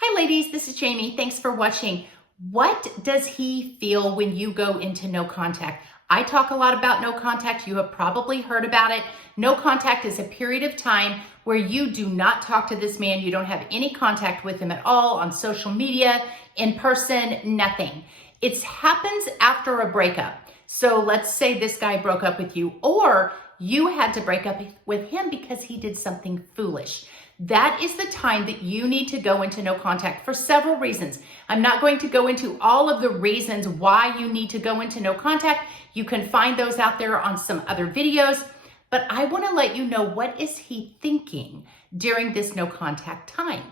Hi ladies, this is Jamie. Thanks for watching. What does he feel when you go into no contact? I talk a lot about no contact. You have probably heard about it. No contact is a period of time where you do not talk to this man. You don't have any contact with him at all on social media, in person, nothing. It happens after a breakup. So let's say this guy broke up with you, or you had to break up with him because he did something foolish. That is the time that you need to go into no contact for several reasons. I'm not going to go into all of the reasons why you need to go into no contact. You can find those out there on some other videos, but I want to let you know, what is he thinking during this no contact time?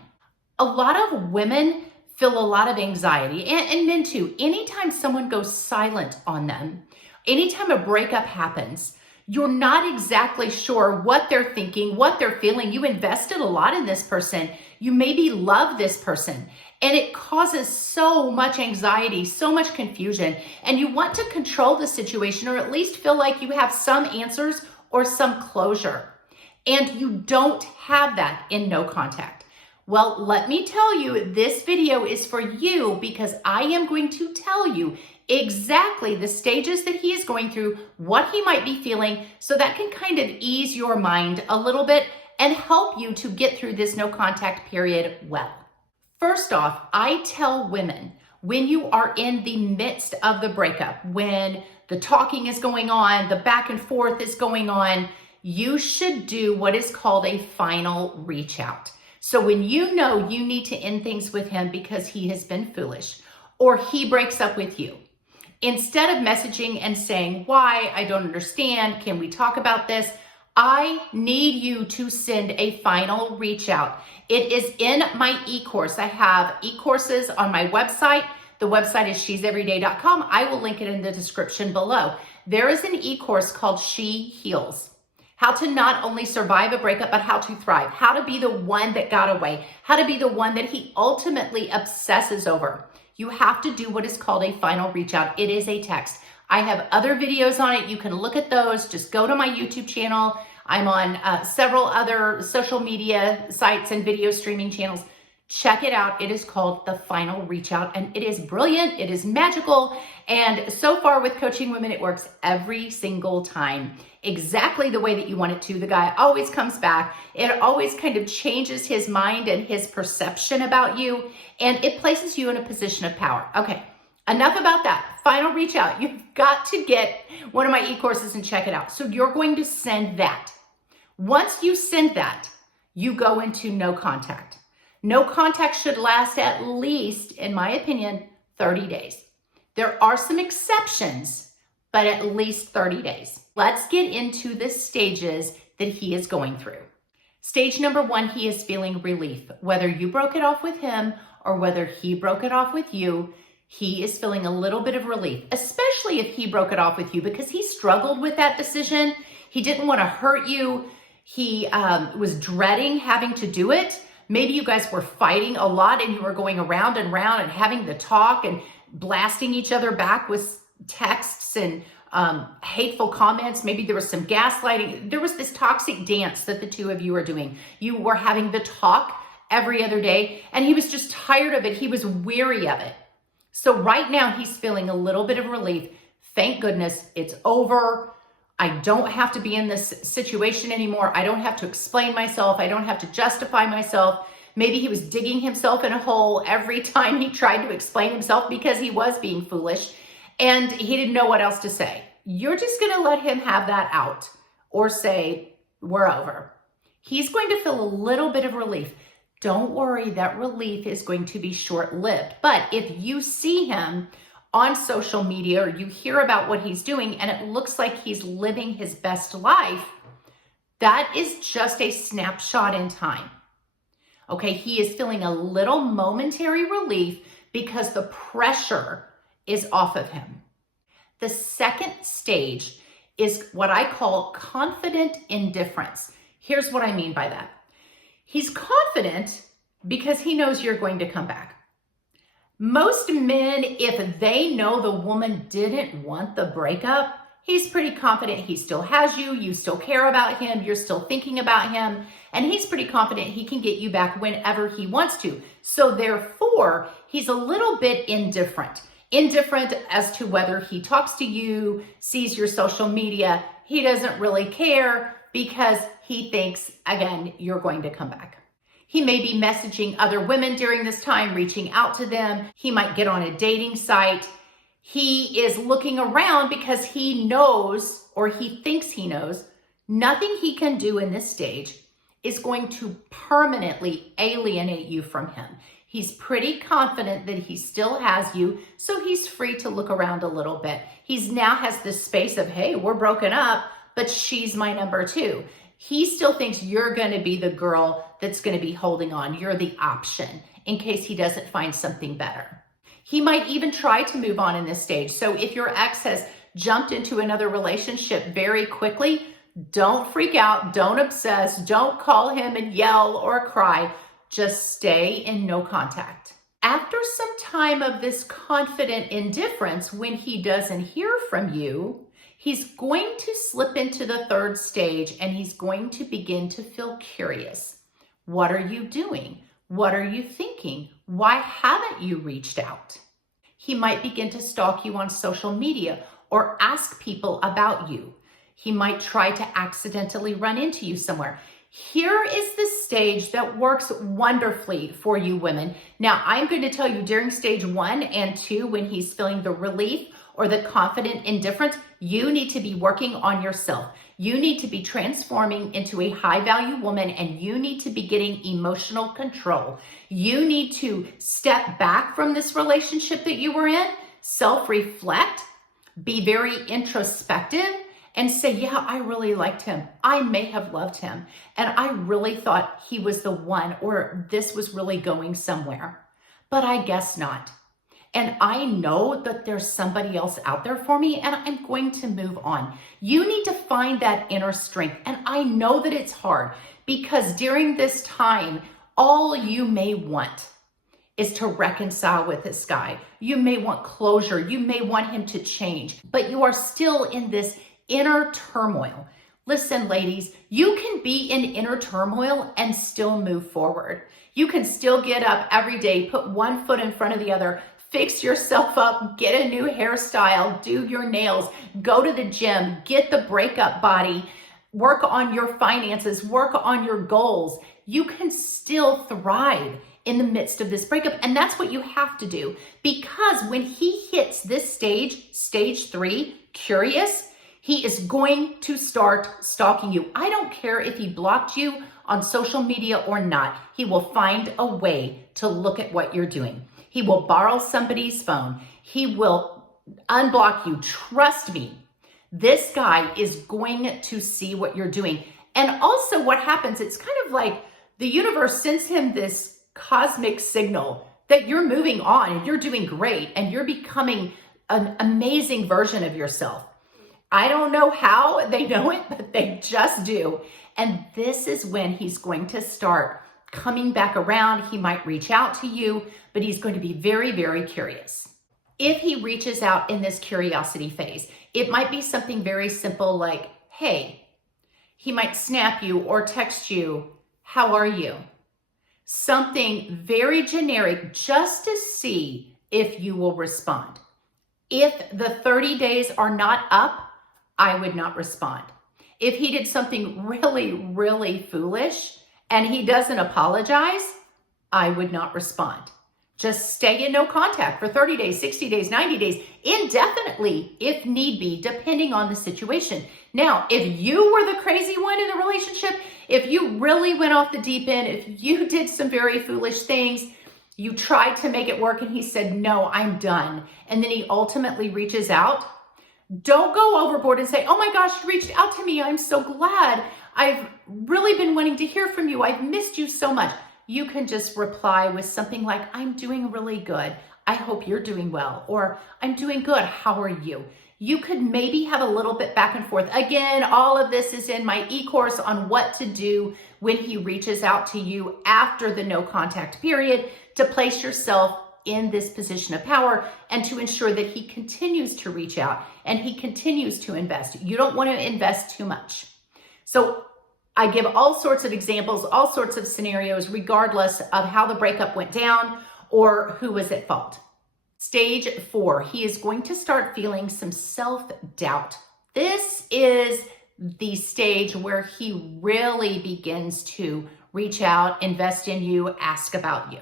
A lot of women feel a lot of anxiety, and men too. Anytime someone goes silent on them, anytime a breakup happens, you're not exactly sure what they're thinking, what they're feeling. You invested a lot in this person. You maybe love this person, and it causes so much anxiety, so much confusion, and you want to control the situation, or at least feel like you have some answers or some closure. And you don't have that in no contact. Well, let me tell you, this video is for you because I am going to tell you exactly the stages that he is going through, what he might be feeling, so that can kind of ease your mind a little bit and help you to get through this no contact period well. First off, I tell women, when you are in the midst of the breakup, when the talking is going on, the back and forth is going on, you should do what is called a final reach out. So when you know you need to end things with him because he has been foolish, or he breaks up with you, instead of messaging and saying, why, I don't understand, can we talk about this? I need you to send a final reach out. It is in my e-course. I have e-courses on my website. The website is she'severyday.com. I will link it in the description below. There is an e-course called She Heals. How to not only survive a breakup, but how to thrive. How to be the one that got away. How to be the one that he ultimately obsesses over. You have to do what is called a final reach out. It is a text. I have other videos on it. You can look at those. Just go to my YouTube channel. I'm on several other social media sites and video streaming channels. Check it out. It is called the Final Reach Out, and it is brilliant. It is magical. And so far with coaching women, it works every single time, exactly the way that you want it to. The guy always comes back. It always kind of changes his mind and his perception about you, and it places you in a position of power. Okay, enough about that. Final Reach Out. You've got to get one of my e-courses and check it out. So you're going to send that. Once you send that, you go into no contact. No contact should last at least, in my opinion, 30 days. There are some exceptions, but at least 30 days. Let's get into the stages that he is going through. Stage number one, he is feeling relief. Whether you broke it off with him or whether he broke it off with you, he is feeling a little bit of relief, especially if he broke it off with you, because he struggled with that decision. He didn't want to hurt you. He was dreading having to do it. Maybe you guys were fighting a lot and you were going around and round and having the talk and blasting each other back with texts and hateful comments. Maybe there was some gaslighting. There was this toxic dance that the two of you were doing. You were having the talk every other day, and he was just tired of it. He was weary of it. So right now he's feeling a little bit of relief. Thank goodness it's over. I don't have to be in this situation anymore. I don't have to explain myself. I don't have to justify myself. Maybe he was digging himself in a hole every time he tried to explain himself because he was being foolish and he didn't know what else to say. You're just going to let him have that out or say, we're over. He's going to feel a little bit of relief. Don't worry, that relief is going to be short-lived. But if you see him on social media or you hear about what he's doing and it looks like he's living his best life, that is just a snapshot in time. Okay, he is feeling a little momentary relief because the pressure is off of him. The second stage is what I call confident indifference. Here's what I mean by that. He's confident because he knows you're going to come back. Most men, if they know the woman didn't want the breakup, He's pretty confident he still has you, you still care about him, you're still thinking about him, and he's pretty confident he can get you back whenever he wants to. So therefore, he's a little bit indifferent. Indifferent as to whether he talks to you, sees your social media. He doesn't really care because he thinks, again, you're going to come back. He may be messaging other women during this time, reaching out to them. He might get on a dating site. He is looking around because he knows, or he thinks he knows, nothing he can do in this stage is going to permanently alienate you from him. He's pretty confident that he still has you, so he's free to look around a little bit. He's now has this space of, hey, we're broken up, but she's my number two. He still thinks you're going to be the girl that's going to be holding on. You're the option in case he doesn't find something better. He might even try to move on in this stage. So if your ex has jumped into another relationship very quickly, don't freak out, don't obsess, don't call him and yell or cry. Just stay in no contact. After some time of this confident indifference, when he doesn't hear from you, he's going to slip into the third stage and he's going to begin to feel curious. What are you doing? What are you thinking? Why haven't you reached out? He might begin to stalk you on social media or ask people about you. He might try to accidentally run into you somewhere. Here is the stage that works wonderfully for you women. Now, I'm going to tell you during stage 1 and 2, when he's feeling the relief or the confident indifference, you need to be working on yourself. You need to be transforming into a high value woman, and you need to be getting emotional control. You need to step back from this relationship that you were in, self-reflect, be very introspective, and say, yeah, I really liked him. I may have loved him. And I really thought he was the one, or this was really going somewhere. But I guess not. And I know that there's somebody else out there for me, and I'm going to move on. You need to find that inner strength. And I know that it's hard because during this time, all you may want is to reconcile with this guy. You may want closure. You may want him to change, but you are still in this inner turmoil. Listen, ladies, you can be in inner turmoil and still move forward. You can still get up every day, put one foot in front of the other, fix yourself up, get a new hairstyle, do your nails, go to the gym, get the breakup body, work on your finances, work on your goals. You can still thrive in the midst of this breakup. And that's what you have to do, because when he hits this stage, stage 3, curious, he is going to start stalking you. I don't care if he blocked you on social media or not. He will find a way to look at what you're doing. He will borrow somebody's phone. He will unblock you. Trust me, this guy is going to see what you're doing. And also what happens, it's kind of like the universe sends him this cosmic signal that you're moving on and you're doing great and you're becoming an amazing version of yourself. I don't know how they know it, but they just do. And this is when he's going to start coming back around. He might reach out to you, but he's going to be very, very curious. If he reaches out in this curiosity phase, it might be something very simple like, hey. He might snap you or text you, how are you? Something very generic just to see if you will respond. If the 30 days are not up, I would not respond. If he did something really, really foolish and he doesn't apologize, I would not respond. Just stay in no contact for 30 days, 60 days, 90 days, indefinitely if need be, depending on the situation. Now, if you were the crazy one in the relationship, if you really went off the deep end, if you did some very foolish things, you tried to make it work and he said, no, I'm done, and then he ultimately reaches out, don't go overboard and say, oh my gosh, you reached out to me. I'm so glad. I've really been wanting to hear from you. I've missed you so much. You can just reply with something like, I'm doing really good. I hope you're doing well. Or I'm doing good. How are you? You could maybe have a little bit back and forth. Again, all of this is in my e-course on what to do when he reaches out to you after the no contact period to place yourself in this position of power and to ensure that he continues to reach out and he continues to invest. You don't want to invest too much. So I give all sorts of examples, all sorts of scenarios, regardless of how the breakup went down or who was at fault. Stage 4, he is going to start feeling some self-doubt. This is the stage where he really begins to reach out, invest in you, ask about you.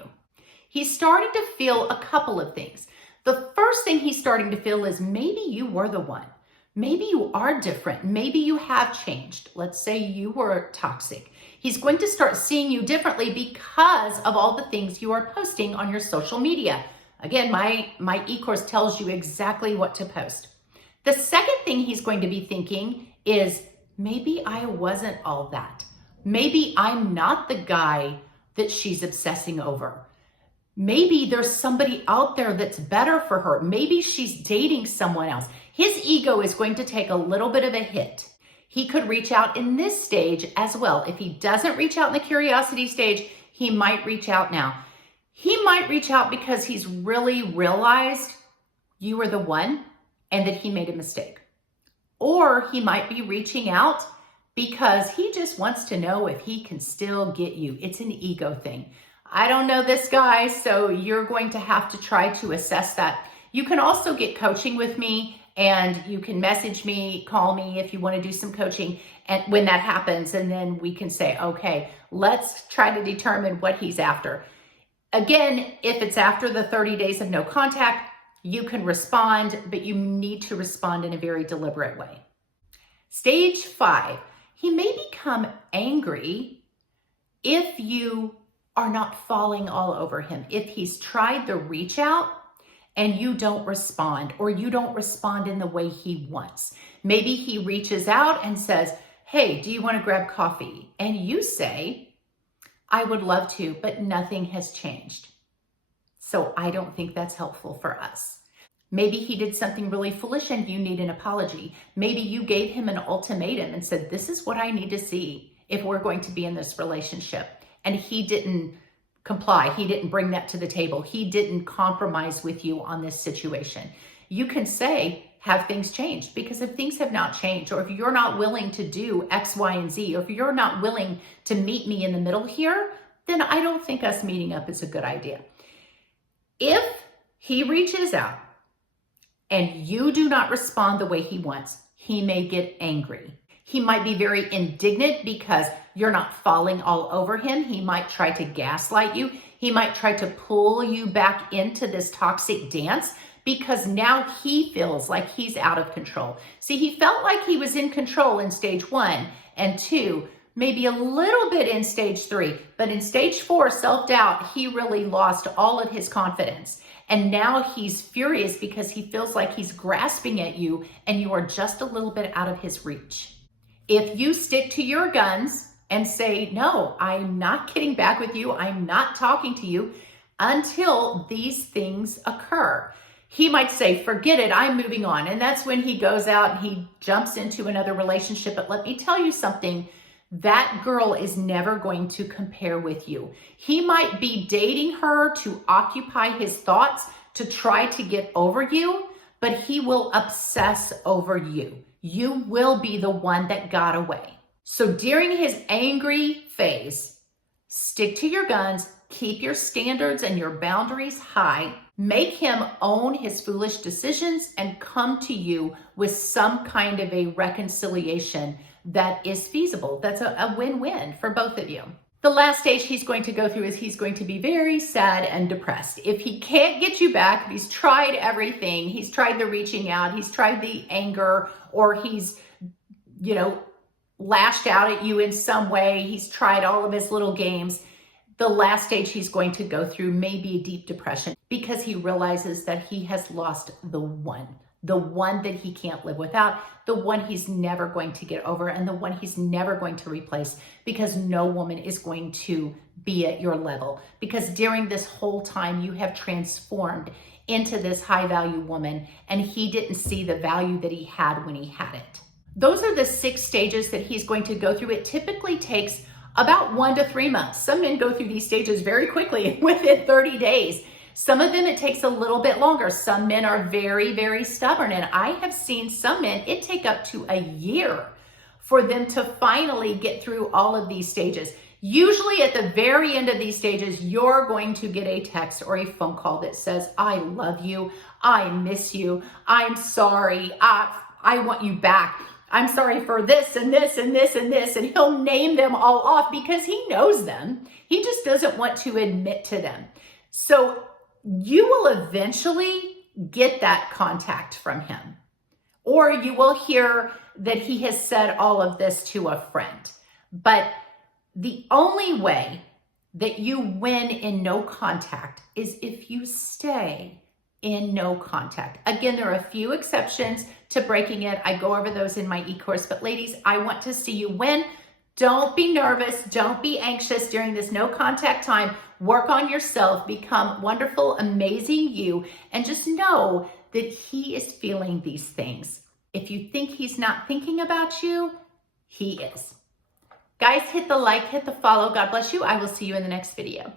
He's starting to feel a couple of things. The first thing he's starting to feel is maybe you were the one. Maybe you are different. Maybe you have changed. Let's say you were toxic. He's going to start seeing you differently because of all the things you are posting on your social media. Again, my e-course tells you exactly what to post. The second thing he's going to be thinking is, maybe I wasn't all that. Maybe I'm not the guy that she's obsessing over. Maybe there's somebody out there that's better for her. Maybe she's dating someone else. His ego is going to take a little bit of a hit. He could reach out in this stage as well. If he doesn't reach out in the curiosity stage, he might reach out now. He might reach out because he's really realized you were the one and that he made a mistake. Or he might be reaching out because he just wants to know if he can still get you. It's an ego thing. I don't know this guy, so you're going to have to try to assess that. You can also get coaching with me, and you can message me, call me if you want to do some coaching, and when that happens, and then we can say, okay, let's try to determine what he's after. Again, if it's after the 30 days of no contact, you can respond, but you need to respond in a very deliberate way. Stage 5, he may become angry if you are not falling all over him. If he's tried the reach out and you don't respond, or you don't respond in the way he wants. Maybe he reaches out and says, hey, do you want to grab coffee? And you say, I would love to, but nothing has changed. So I don't think that's helpful for us. Maybe he did something really foolish and you need an apology. Maybe you gave him an ultimatum and said, this is what I need to see if we're going to be in this relationship. And he didn't comply. He didn't bring that to the table. He didn't compromise with you on this situation. You can say, have things changed? Because if things have not changed, or if you're not willing to do X, Y, and Z, or if you're not willing to meet me in the middle here, then I don't think us meeting up is a good idea. If he reaches out and you do not respond the way he wants, he may get angry. He might be very indignant because you're not falling all over him. He might try to gaslight you. He might try to pull you back into this toxic dance because now he feels like he's out of control. See, he felt like he was in control in stage 1 and 2, maybe a little bit in stage 3, but in stage 4, self-doubt, he really lost all of his confidence. And now he's furious because he feels like he's grasping at you and you are just a little bit out of his reach. If you stick to your guns and say, no, I'm not getting back with you, I'm not talking to you until these things occur. He might say, forget it, I'm moving on. And that's when he goes out and he jumps into another relationship. But let me tell you something, that girl is never going to compare with you. He might be dating her to occupy his thoughts, to try to get over you, but he will obsess over you. You will be the one that got away. So during his angry phase, stick to your guns, keep your standards and your boundaries high, make him own his foolish decisions, and come to you with some kind of a reconciliation that is feasible. That's a win-win for both of you. The last stage he's going to go through is he's going to be very sad and depressed. If he can't get you back, if he's tried everything, he's tried the reaching out, he's tried the anger, or he's, lashed out at you in some way, he's tried all of his little games, the last stage he's going to go through may be a deep depression because he realizes that he has lost the one that he can't live without, the one he's never going to get over, and the one he's never going to replace, because no woman is going to be at your level. Because during this whole time, you have transformed into this high value woman, and he didn't see the value that he had when he had it. Those are the 6 stages that he's going to go through. It typically takes about 1 to 3 months. Some men go through these stages very quickly, within 30 days. Some of them, it takes a little bit longer. Some men are very, very stubborn. And I have seen some men, it take up to a year for them to finally get through all of these stages. Usually at the very end of these stages, you're going to get a text or a phone call that says, I love you. I miss you. I'm sorry. I want you back. I'm sorry for this and this and this and this. And he'll name them all off because he knows them. He just doesn't want to admit to them. So you will eventually get that contact from him. Or you will hear that he has said all of this to a friend. But the only way that you win in no contact is if you stay in no contact. Again, there are a few exceptions to breaking it. I go over those in my e-course. But ladies, I want to see you win. Don't be nervous. Don't be anxious during this no contact time. Work on yourself. Become wonderful, amazing you. And just know that he is feeling these things. If you think he's not thinking about you, he is. Guys, hit the like, hit the follow. God bless you. I will see you in the next video.